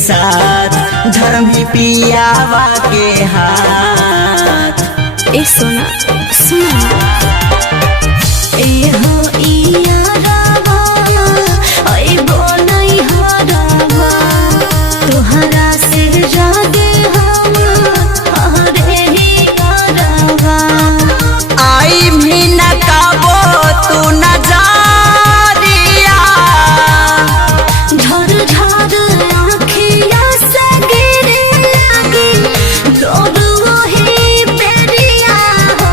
साथ धर्म ही पियावा के हाथ। ए सोना सुना ए हो इया रावा ओए बोलई हरावा तोहरा से जागे हम हरे ही करावा आई भी न काबो तू न जारिया झर झर आँखिया से गिरे लगी लोग वही पेरिया हो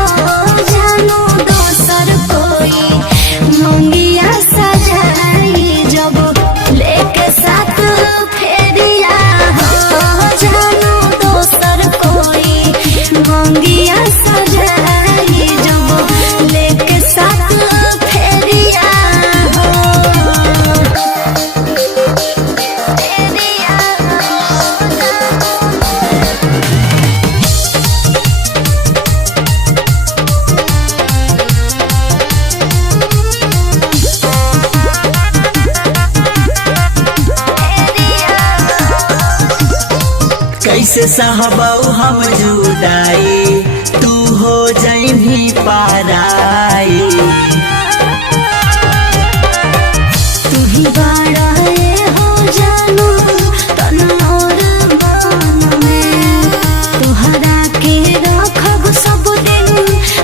जानो दोसर कोई मंगिया सजाई जब लेके साथ फेरिया हो जानो दोसर कोई मंगिया सजाई जब लेके साथ फेरिया हो कैसे सहबऊ हम जुदाई तू हो जाई भी पाराई। तू ही बड़ा हो जानू तन और मन में तोहरा के रखब सब दिन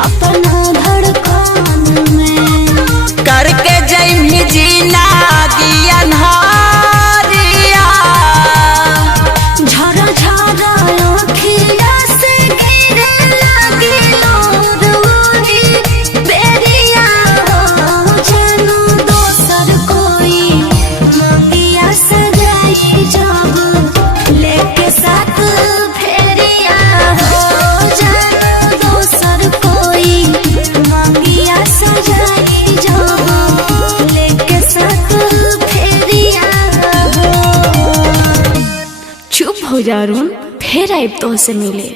अपना धड़कन में करके जाई भी जीना ज्ञान हारिया झरा झरा आँखिया से गिरे लगी लोर वही बेरिया हो जानू दोसर कोई मंगिया सजाई जब लेके साथ फेरिया हो जानू दोसर कोई मंगिया सजाई जब लेके साथ फेरिया हो। चुप हो जा अरुण, फिर आइब तो से मिले।